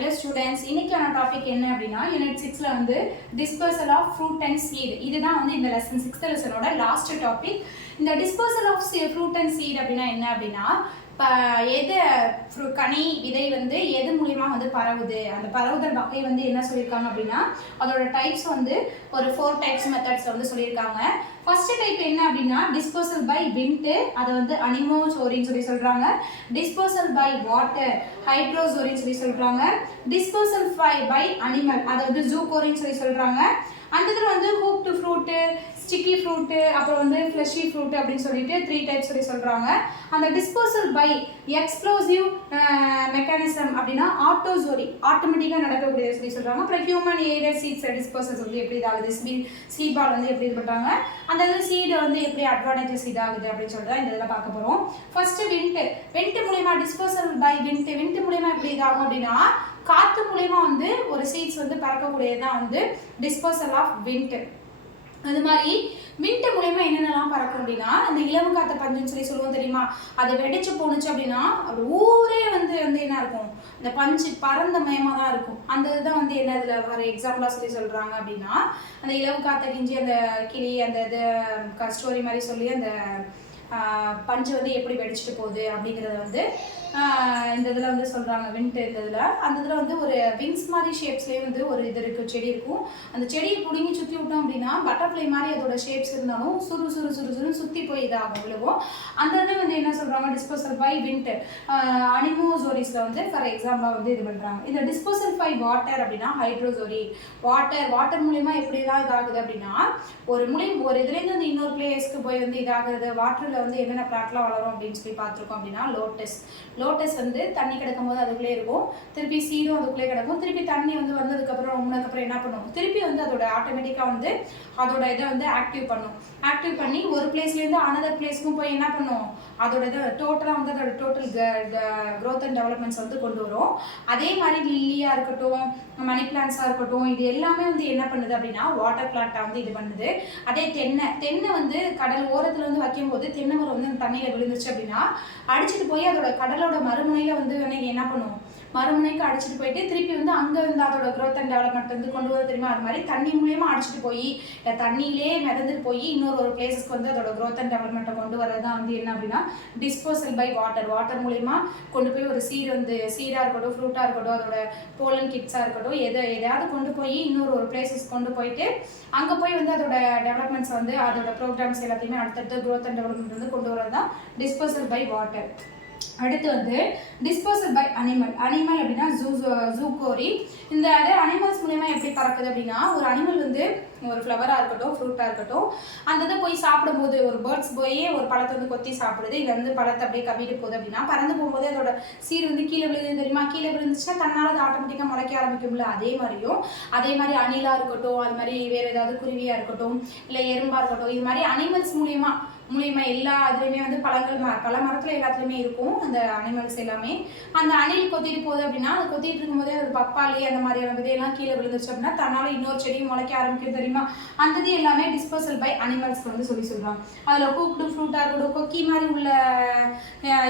Hello students, இன்னைக்கான topic என்ன அப்படின்னா யூனிட் 6ல வந்து dispersal of fruit and seed. இதுதான் வந்து இந்த லெசன் 6th லெசனோட லாஸ்ட் டாபிக். இந்த dispersal of fruit and seed அப்படின்னா என்ன அப்படின்னா எது கனி விதை வந்து எது மூலியமா வந்து பரவுது, அந்த பரவுதல் வகை வந்து என்ன சொல்லியிருக்காங்க அப்படின்னா அதோட டைப்ஸ் வந்து ஒரு 4 டைப்ஸ் மெத்தட்ஸ் வந்து சொல்லியிருக்காங்க. ஃபர்ஸ்ட் டைப் என்ன அப்படின்னா டிஸ்போசல் பை விண்ட், அதை வந்து அனிமோசோரின்னு சொல்லி சொல்றாங்க. டிஸ்போசல் பை வாட்டர் ஹைட்ரோசோரின்னு சொல்லி சொல்றாங்க. டிஸ்போசல் பை அனிமல், அதை வந்து ஜூகோரின்னு சொல்லி சொல்றாங்க. அந்த இதில் வந்து ஹூக்டு ஃப்ரூட்டு, ஸ்டிக்கி ஃப்ரூட்டு, அப்புறம் வந்து ஃப்ளஷி ஃப்ரூட்டு அப்படின்னு சொல்லிட்டு 3 டைப்ஸ் சொல்லி சொல்கிறாங்க. அந்த டிஸ்போசல் பை எக்ஸ்ப்ளோசிவ் மெக்கானிசம் அப்படின்னா ஆட்டோசோரி, ஆட்டோமேட்டிக்காக நடக்கக்கூடியது சொல்லி சொல்கிறாங்க. அப்புறம் ஹியூமன் எய்டட் சீட்ஸ் டிஸ்போசல்ஸ் வந்து எப்படி இதாகுது, சீட் பால் வந்து எப்படி இது பண்ணுறாங்க, அந்த இது சீடை வந்து எப்படி அட்வான்டேஜஸ் இதாகுது அப்படின்னு சொல்லிட்டு இந்த இதில் பார்க்க போகிறோம். ஃபர்ஸ்ட் விண்ட் மூலியமா டிஸ்போசல் பை விண்ட் மூலியமா எப்படி இதாகும் அப்படின்னா காற்று மூலியமா வந்து ஒரு சீட்ஸ் வந்து பறக்கக்கூடியதுதான் வந்து டிஸ்போசல் ஆஃப் விண்ட். அது மாதிரி விண்ட் மூலியமா என்னென்னலாம் பறக்கும் அப்படின்னா இந்த இலவம் காத்த பஞ்சுன்னு சொல்லி சொல்லுவோம் தெரியுமா, அதை வெடிச்சு போணுச்சு அப்படின்னா அது ஊரே வந்து என்ன இருக்கும், இந்த பஞ்சு பறந்த மயமா தான் இருக்கும். அந்த இதுதான் வந்து என்ன இதுல வர எக்ஸாம்பிளா சொல்றாங்க அப்படின்னா அந்த இலவம் காத்த கிஞ்சி அந்த கிளி அந்த இது ஸ்டோரி மாதிரி சொல்லி அந்த பஞ்சு வந்து எப்படி வெடிச்சிட்டு போகுது அப்படிங்கிறத வந்து இந்த இதில் வந்து சொல்கிறாங்க. விண்ட் இந்த இதில் அந்த இதில் வந்து ஒரு விங்ஸ் மாதிரி ஷேப்ஸ்லேயே வந்து ஒரு இது இருக்குது, செடி இருக்கும். அந்த செடியை பிடுங்கி சுற்றி விட்டோம் அப்படின்னா பட்டர்ஃப்ளை மாதிரி அதோட ஷேப்ஸ் இருந்தாலும் சுறு சுற்றி போய் இதாகும் விழுவும். அந்த இதில் வந்து என்ன சொல்கிறாங்க டிஸ்போசல் பை விண்ட். அனிமோசோரிஸில் வந்து ஃபார் எக்ஸாம்பிளாக வந்து இது பண்ணுறாங்க. இந்த டிஸ்போசல் பை வாட்டர் அப்படின்னா ஹைட்ரோசோரி. வாட்டர் மூலிமா எப்படிலாம் இதாகுது அப்படின்னா ஒரு இதுலேருந்து வந்து இன்னொரு பிளேஸ்க்கு போய் வந்து இதாகிறது. வாட்டரில் வந்து என்னென்ன பிளாட்லாம் வளரும் அப்படின்னு சொல்லி பார்த்துருக்கோம் அப்படின்னா லோட்டஸ் வந்து தண்ணி கிடக்கும் போது அதுக்குள்ளே இருக்கும், திருப்பி சீடும் அதுக்குள்ளே கிடக்கும், திருப்பி தண்ணி வந்து வந்ததுக்கப்புறம் உனக்கப்புறம் என்ன பண்ணும், திருப்பி வந்து அதோட ஆட்டோமேட்டிக்காக வந்து அதோட இதை வந்து ஆக்டிவ் பண்ணி ஒரு பிளேஸ்லேருந்து அனதர் பிளேஸ்க்கும் போய் என்ன பண்ணும், அதோட இதை டோட்டலாக வந்து அதோட டோட்டல் க்ரோத் அண்ட் டெவலப்மெண்ட்ஸ் வந்து கொண்டு வரும். அதே மாதிரி லில்லியாக இருக்கட்டும், மணி பிளான்ஸாக இருக்கட்டும், இது எல்லாமே வந்து என்ன பண்ணுது அப்படின்னா வாட்டர் பிளான்ட்டை வந்து இது பண்ணுது. அதே தென்னை வந்து கடல் ஓரத்தில் வந்து வைக்கும்போது தென்னை மரம் வந்து அந்த தண்ணியில் விழுந்துருச்சு அப்படின்னா அடிச்சுட்டு போய் அதோட கடலோட மறுமுனையில் வந்து என்ன பண்ணும், மறுமுனைக்கு அடிச்சுட்டு போயிட்டு திருப்பி வந்து அங்கே வந்து அதோட க்ரோத் அண்ட் டெவலப்மெண்ட் வந்து கொண்டு வர தெரியுமா. அது மாதிரி தண்ணி மூலியமா அடிச்சுட்டு போய் தண்ணியிலே மிதந்துட்டு போய் இன்னொரு பிளேஸஸ்க்கு வந்து அதோட க்ரோத் அண்ட் டெவலப்மெண்ட்டை கொண்டு வரது தான் வந்து என்ன அப்படின்னா டிஸ்போசல் பை வாட்டர் மூலியமா கொண்டு போய் ஒரு சீடாக இருக்கட்டும், ஃப்ரூட்டாக இருக்கட்டும், அதோட போலன் கிட்ஸாக இருக்கட்டும், எதையாவது கொண்டு போய் இன்னொரு பிளேஸஸ் கொண்டு போயிட்டு அங்கே போய் வந்து அதோட டெவலப்மெண்ட்ஸ் வந்து அதோட ப்ரோக்ராம்ஸ் எல்லாத்தையுமே அடுத்தடுத்து க்ரோத் அண்ட் டெவலப்மெண்ட் வந்து கொண்டு வரது தான் டிஸ்போசல் பை வாட்டர். அடுத்து வந்து டிஸ்போசல் பை அனிமல் அப்படின்னா ஜூகோரி. இந்த அனிமல்ஸ் மூலமா எப்படி பறக்குது அப்படின்னா ஒரு அனிமல் வந்து ஒரு ஃப்ளவராக இருக்கட்டும், ஃப்ரூட்டாக இருக்கட்டும், அந்த இதை போய் சாப்பிடும்போது ஒரு பேர்ட்ஸ் போய் ஒரு பழத்தை வந்து கொத்தி சாப்பிடுது, இல்லை வந்து பழத்தை அப்படியே கவிட்டு போகுது அப்படின்னா பறந்து போகும்போது அதோட சீடு வந்து கீழே விழுது தெரியுமா. கீழே விழுந்துச்சுன்னா தன்னால் அது ஆட்டோமேட்டிக்காக முளைக்க ஆரம்பிக்கும்ல. அதே மாதிரி அணிலாக இருக்கட்டும், அது மாதிரி வேறு ஏதாவது குருவியாக இருக்கட்டும், இல்லை எறும்பாக இருக்கட்டும், இது மாதிரி அனிமல்ஸ் மூலியமா எல்லா இதுலையுமே வந்து பல மரத்துல எல்லாத்துலேயுமே இருக்கும் அந்த அனிமல்ஸ் எல்லாமே. அந்த அணில் கொத்திட்டு போகுது அப்படின்னா அது கொத்திட்டு இருக்கும்போதே ஒரு பப்பாளி அந்த மாதிரியான விதையெல்லாம் கீழே விழுந்துச்சு அப்படின்னா தன்னால இன்னொரு செடியும் முளைக்க ஆரம்பிக்கும் தெரியுமா. அந்த இது எல்லாமே டிஸ்போசல் பை அனிமல்ஸ்க்கு வந்து சொல்றாங்க. அதில் ஹூக்டு ஃப்ரூட்டாக இருக்கட்டும், கொக்கி மாதிரி உள்ள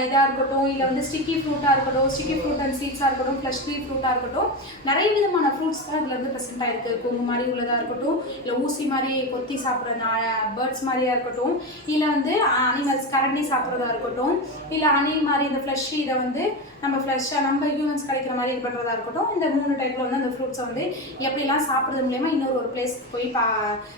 இதாக இருக்கட்டும், இல்லை வந்து ஸ்டிக்கி ஃப்ரூட்டாக இருக்கட்டும், ஸ்டிக்கி ஃப்ரூட் அண்ட் சீட்ஸாக இருக்கட்டும், ஃப்ளஷி ஃப்ரூட்டாக இருக்கட்டும், நிறைய விதமான ஃப்ரூட்ஸ் தான் இதில் வந்து ப்ரெசென்ட் ஆயிருக்கு. கொங்கு மாதிரி உள்ளதாக இருக்கட்டும், இல்லை ஊசி மாதிரி கொத்தி சாப்பிட்ற பேர்ட்ஸ் மாதிரியா இருக்கட்டும், இல்லை வந்து அனிமல்ஸ் கரண்டி சாப்பிட்றதா இருக்கட்டும், இல்லை அணில் மாதிரி இந்த ஃப்ளஷ் இதை வந்து நம்ம ஹியூமன்ஸ் கிடைக்கிற மாதிரி இது பண்ணுறதா இருக்கட்டும். இந்த 3 டைப்பில் வந்து அந்த ஃப்ரூட்ஸை வந்து எப்படிலாம் சாப்பிட்றது மூலயமா இன்னொரு பிளேஸ் போய்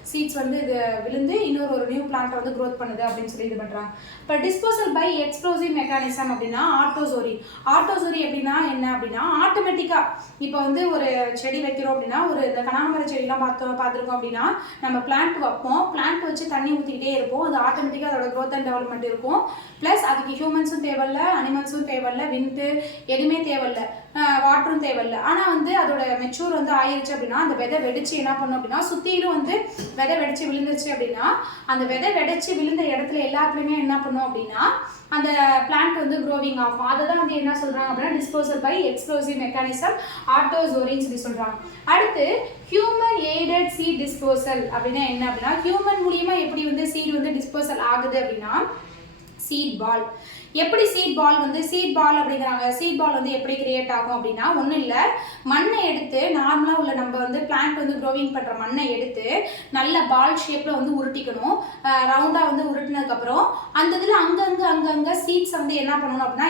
சீட்ஸ் வந்து இது விழுந்து இன்னொரு நியூ பிளான்ட்டை வந்து க்ரோத் பண்ணுது அப்படின்னு சொல்லி இது பண்ணுறாங்க. இப்போ டிஸ்போசல் பை எக்ஸ்ப்ளோசிவ் மெக்கானிசம் அப்படின்னா ஆட்டோசோரி எப்படின்னா என்ன அப்படின்னா ஆட்டோமேட்டிக்காக இப்போ வந்து ஒரு செடி வைக்கிறோம் அப்படின்னா ஒரு இந்த கனகாமர செடிலாம் பார்த்துருக்கோம் அப்படின்னா நம்ம பிளான்ட் வைப்போம், பிளான்ட் வச்சு தண்ணி ஊற்றிக்கிட்டே இருப்போம், அது ஆட்டோமேட்டிக்காக அதோட க்ரோத் அண்ட் டெவலப்மெண்ட் இருக்கும். ப்ளஸ் அதுக்கு ஹியூமன்ஸும் தேவையில்லை, அனிமல்ஸும் தேவையில்லை, விண்டு எதுவுமே தேவையில்லை, வாட்டரும் தேவையில்லை. ஆனால் வந்து அதோட மெச்சூர் வந்து ஆயிடுச்சு அப்படின்னா அந்த விதை வெடிச்சு என்ன பண்ணும் அப்படின்னா சுற்றிலும் வந்து விதை வெடிச்சு விழுந்துச்சு அப்படின்னா அந்த விதை வெடிச்சு விழுந்த இடத்துல எல்லாத்துலேயுமே என்ன பண்ணும் அப்படின்னா அந்த பிளான்ட் வந்து க்ரோவிங் ஆகும். அதை தான் வந்து என்ன சொல்கிறாங்க அப்படின்னா டிஸ்போசல் பை எக்ஸ்ப்ளோசிவ் மெக்கானிசம் ஆட்டோசோரின்னு சொல்லி சொல்கிறாங்க. அடுத்து ஹியூமன் எய்டட் சீட் டிஸ்போசல் அப்படின்னா என்ன அப்படின்னா ஹியூமன் மூலியமாக எப்படி வந்து சீடு வந்து டிஸ்போசல் ஆகுது அப்படின்னா சீட் பால். எப்படி சீட் பால் அப்படிங்கிறாங்க. சீட் பால் வந்து எப்படி கிரியேட் ஆகும் அப்படின்னா ஒன்றும் இல்லை, மண்ணை எடுத்து நார்மலாக உள்ள நம்ம வந்து பிளான்ட் வந்து க்ரோவிங் பண்ணுற மண்ணை எடுத்து நல்ல பால் ஷேப்பில் வந்து உருட்டிக்கணும். ரவுண்டாக வந்து உருட்டினதுக்கப்புறம் அந்த இதில் அங்கங்கே சீட்ஸ் வந்து என்ன பண்ணணும் அப்படின்னா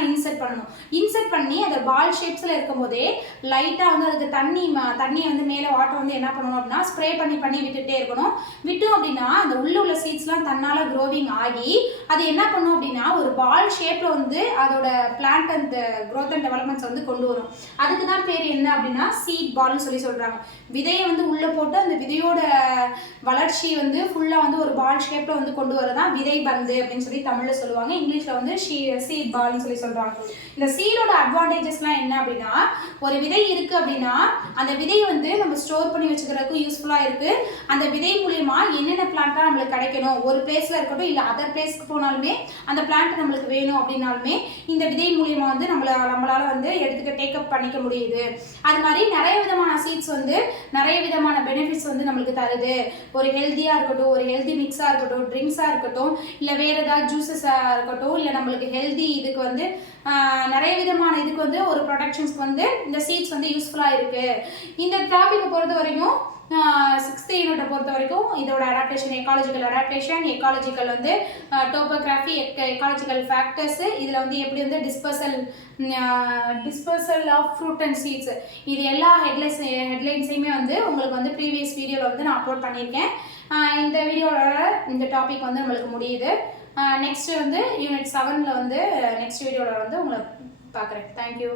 இன்சர்ட் பண்ணி அதை பால் ஷேப்ஸில் இருக்கும் போதே லைட்டாக வந்து அதுக்கு தண்ணி வந்து மேலே வாட்டர் வந்து என்ன பண்ணணும் அப்படின்னா ஸ்ப்ரே பண்ணி விட்டுட்டே இருக்கணும். விட்டோம் அப்படின்னா அந்த உள்ள சீட்ஸ்லாம் தன்னால் க்ரோவிங் ஆகி அது என்ன பண்ணும் அப்படின்னா ஒரு பால் ஷேப்பில் வந்து அதோட பிளான்ட் அந்த க்ரோத் அண்ட் டெவலப்மெண்ட்ஸ் வந்து கொண்டு வரும். அதுக்கு தான் பேர் என்ன அப்படின்னா சீட் பால்னு சொல்கிறாங்க. விதையை வந்து உள்ளே போட்டு அந்த விதையோட வளர்ச்சி வந்து ஃபுல்லாக வந்து ஒரு பால் ஷேப்பில் வந்து கொண்டு வரதான் விதை பந்து அப்படின்னு சொல்லி தமிழில் சொல்லுவாங்க. இங்கிலீஷில் வந்து சீட் பால்னு சொல்கிறாங்க. இந்த சீடோட அட்வான்டேஜஸ்லாம் என்ன அப்படின்னா ஒரு விதை இருக்குது அப்படின்னா அந்த விதையை வந்து நம்ம ஸ்டோர் பண்ணி வச்சுக்கிறதுக்கு யூஸ்ஃபுல்லாக இருக்குது. அந்த விதை மூலியமா என்னென்ன பிளான்ட்டாக நம்மளுக்கு கிடைக்கணும், ஒரு பிளேஸில் இருக்கட்டும் இல்லை அதர் பிளேஸ்க்கு போனாலுமே அந்த பிளான்ட் நம்மளுக்கு வேணும் அப்படின்னாலுமே இந்த விதை மூலியமா வந்து நம்மளால வந்து எடுத்துக்க டேக்கப் பண்ணிக்க முடியுது. அது மாதிரி நிறைய விதமான சீட்ஸ் வந்து நிறைய விதமான பெனிஃபிட்ஸ் வந்து நம்மளுக்கு தருது. ஒரு ஹெல்த்தியாக இருக்கட்டும், ஒரு ஹெல்தி மிக்ஸாக இருக்கட்டும், ட்ரிங்க்ஸாக இருக்கட்டும், இல்லை வேறு ஏதாவது ஜூஸஸாக இருக்கட்டும், இல்லை நம்மளுக்கு ஹெல்தி இதுக்கு வந்து நிறைய விதமான இதுக்கு வந்து ஒரு ப்ரொடக்ஷன்ஸ்க்கு வந்து இந்த சீட்ஸ் வந்து யூஸ்ஃபுல்லாக இருக்குது. இந்த டாபிக்கை பொறுத்த வரைக்கும் 6th யூனிட்டை பொறுத்த வரைக்கும் இதோட அடாப்டேஷன், எக்காலஜிக்கல் வந்து டோபோகிராஃபி, எக்காலஜிக்கல் ஃபேக்டர்ஸு, இதில் வந்து எப்படி வந்து dispersal of fruit and seeds, இது எல்லா ஹெட்லைன்ஸையுமே வந்து உங்களுக்கு வந்து ப்ரீவியஸ் வீடியோவில் வந்து நான் அப்லோட் பண்ணியிருக்கேன். இந்த வீடியோவோட இந்த டாபிக் வந்து நம்மளுக்கு முடியுது. நெக்ஸ்ட்டு வந்து யூனிட் 7ல் வந்து நெக்ஸ்ட் வீடியோவில் வந்து உங்களை பார்க்குறேன். தேங்க்யூ.